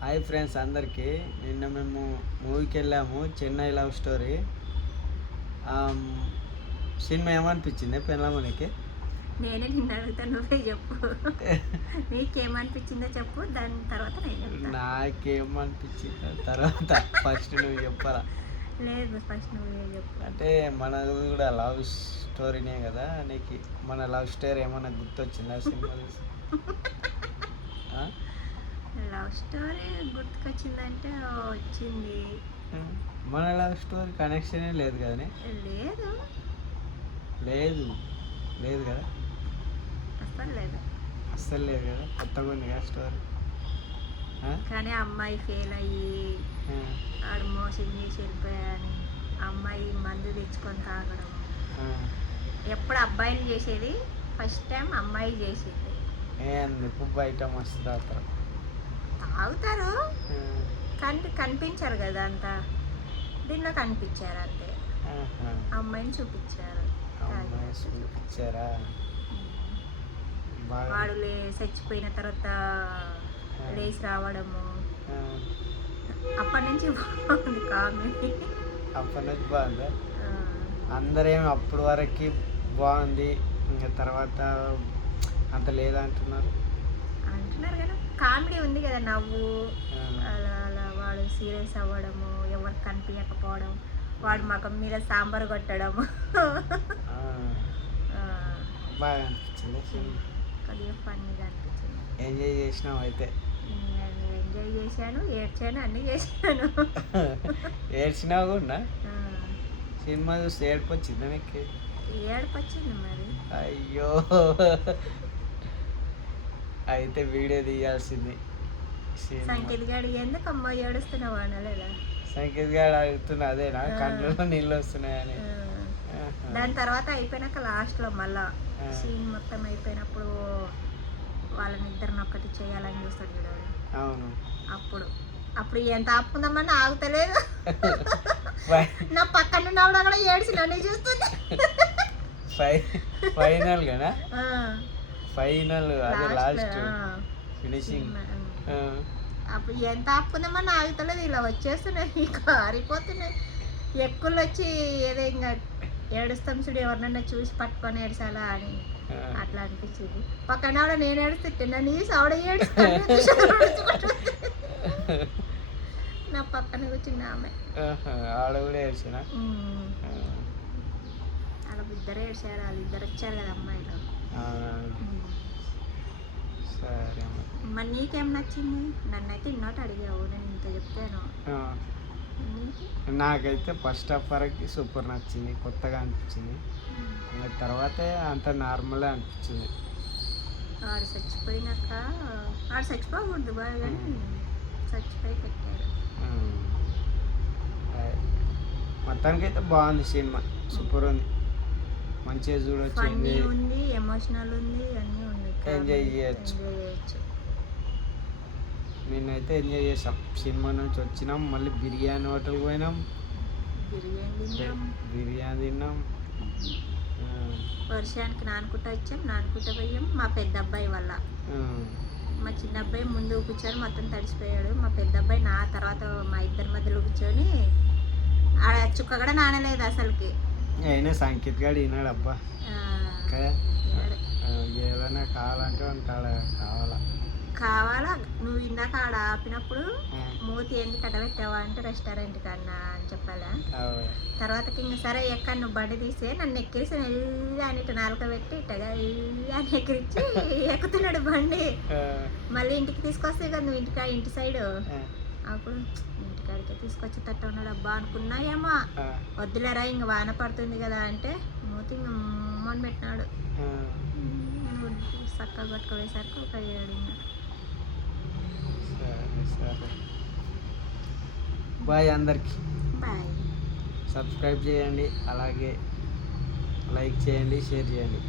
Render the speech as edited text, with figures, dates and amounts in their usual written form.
Hi friends అందరికీ. నిన్న మేము మూవీకి వెళ్ళాము, చెన్నై లవ్ స్టోరీ. సినిమా ఏమనిపించింది పెళ్ళమనికి? నేనే నిన్ను అడుగుతా, నువ్వే చెప్పు. నీకేమనిపించిందో చెప్పు, దాని తర్వాత నేను చెప్తాను. నాకేమనిపించింది తర్వాత ఫస్ట్ నువ్వు చెప్పాలా? లేదు, ఫస్ట్ నువ్వే చెప్పు. అంటే మనది కూడా లవ్ స్టోరీనే కదా, నీకు మన లవ్ స్టోరీ ఏమన్నా గుర్తొచ్చిందా సినిమా చూసి? లవ్ స్టోరీ గుర్తుకొచ్చిందంటే వచ్చింది. మన లవ్ స్టోరీ కనెక్షనే లేదు కదా? లేదు లేదు లేదు కదా, అసలు లేదు, అస్సలు లేదు కదా. కొత్తగా ఉంది కదా స్టోరీ. కానీ అమ్మాయి ఫెయిల్ అయ్యి ఆడు మోసం చేసి వెళ్ళిపోయాని, అమ్మాయి మందు తెచ్చుకొని తాగడం. ఎప్పుడు అబ్బాయిలు చేసేది, ఫస్ట్ టైం అమ్మాయి చేసేది. ఎందుకు బయట మస్తు తాగుతారు, తాగుతారు కానీ కనిపించారు కదా అంతా. దీనిలో కనిపించారు అంతే, అమ్మాయిని చూపించారు. చూపించారా? వాడు చచ్చిపోయిన తర్వాత లేచి రావడము, అప్పటి నుంచి బాగుంది కామెడీ. అప్పటి నుంచి బాగుందా? అందరేమో అప్పటి వరకు బాగుంది, ఇంకా తర్వాత అంత లేదంటున్నారు కదా. కామెడీ ఉంది కదా, నవ్వు అలా అలా. వాడు సీరియస్ అవ్వడము, ఎవరికి కనిపించకపోవడం, వాడు మకం మీద సాంబార్ కొట్టడము బాగా అనిపించింది. కొద్దిగా ఫన్నీగా అనిపించింది. ఎంజాయ్ చేసినావు అయితే? ఎంజాయ్ చేశాను, ఏడ్చాను, అన్నీ చేశాను. ఏడ్చినావు కూడా? సినిమా చూసి ఏడుపు వచ్చిందా నీకు? ఏడుపు వచ్చింది మరి. అయ్యో, అయితే వీడియో తీయాల్సింది. సంకేత్ గారు ఎందుకు అమ్మ ఏడుస్తున్నావు అనలేదా? సంకేత్ గారు అడుగుతున్నా అదేనా, కళ్ళలో నీళ్ళు వస్తున్నాయని. దాని తర్వాత అయిపోయినాక లాస్ట్లో మళ్ళా సీన్ మొత్తం అయిపోయినప్పుడు వాళ్ళని ఇద్దరిని ఒక్కటి చేయాలని చూస్తాడు చూడాలి. అవును, అప్పుడు ఎంత ఆపుకుందామని ఆగుతలేదు. నా పక్కన ఉన్నప్పుడు కూడా ఏడ్చి నన్ను చూస్తుంది. ఫైనల్ కదా, ఫైనల్ అదే లాస్ట్ ఫినిషింగ్. అప్పుడు ఎంత ఆపుకుందామని ఆగుతలేదు, ఇలా వచ్చేస్తున్నాయి, కారిపోతున్నాయి. ఎక్కుళ్ళు వచ్చి ఏదో ఇంకా ఏడుస్తాం చూడు, ఎవరినన్నా చూసి పట్టుకొని ఏడ్చాలా అని అట్లా అనిపించింది. పక్కన ఆవిడ నేను ఏడుస్తుంటే నన్ను చూసి ఆవిడ ఏడుస్తాను. నా పక్కన కూర్చున్న ఆమె ఆడ కూడా ఏడ్చినా, అలా ఇద్దరు ఏడ్చారు. అది ఇద్దరు వచ్చారు కదా అమ్మాయిలు. సరే, మరి నీకేం నచ్చింది? నన్నైతే ఇన్నోటి అడిగావు, నేను ఇంత చెప్తాను. నాకైతే ఫస్ట్ హాఫ్ వరకు సూపర్ నచ్చింది, కొత్తగా అనిపించింది. ఇంకా తర్వాత అంత నార్మల్గా అనిపించింది. ఆడు చచ్చిపోయినాక, ఆడు చచ్చిపోకూడదు బాగా, కానీ చచ్చిపోయి పెట్టాడు. మొత్తానికైతే బాగుంది సినిమా, సూపర్ ఉంది, మంచిగా చూడొచ్చు. ఫన్నీ ఉంది, ఎమోషనల్ ఉంది, అన్నీ ఉంది, ఎంజాయ్ చేయొచ్చు. నేనైతే ఎంజాయ్ చేసాం. సినిమా నుంచి వచ్చినాం, మళ్ళీ బిర్యానీ హోటల్కి పోయినాం, బిర్యానీ తిన్నాం. వర్షానికి నానుకుంటా వచ్చాం, నానుకుంటా పోయాం. మా పెద్ద అబ్బాయి వల్ల మా చిన్న అబ్బాయి ముందు కూర్చొని మొత్తం తడిసిపోయాడు. మా పెద్ద అబ్బాయి నా తర్వాత మా ఇద్దరి మధ్యలో కూర్చొని ఆడ చుక్క కూడా నానలేదు అసలుకి. అయినా సంకేత్ గాడు ఈనాడు అబ్బా కదా, ఏదైనా కావాలంటే కావాలా. నువ్వు ఇందాక ఆడ ఆపినప్పుడు మూతి ఎందుకు కట్టబెట్టావా అంటే రెస్టారెంట్ కన్నా అని చెప్పాలా. తర్వాతకి ఇంక సరే ఎక్కడ నువ్వు బండి తీసే నన్ను ఎక్కిరిసి వెళ్ళి అని ఇటు నాలుక పెట్టి ఇట్టగా వెళ్ళి అని ఎక్కిరించి ఎక్కుతున్నాడు బండి. మళ్ళీ ఇంటికి తీసుకొస్తే కదా నువ్వు ఇంటి సైడ్, అప్పుడు ఇంటికాడికే తీసుకొచ్చేటట్టు ఉన్నాడు. అబ్బా అనుకున్నా ఏమో, వద్దులేరా ఇంక వాన పడుతుంది కదా అంటే మూతి ఇంక మొన్న పెట్టినాడు. చక్కగా కొట్టుకోవేసరికి ఒక 7. బాయ్ అందరికి, బాయ్. సబ్స్క్రైబ్ చేయండి, అలాగే లైక్ చేయండి, షేర్ చేయండి.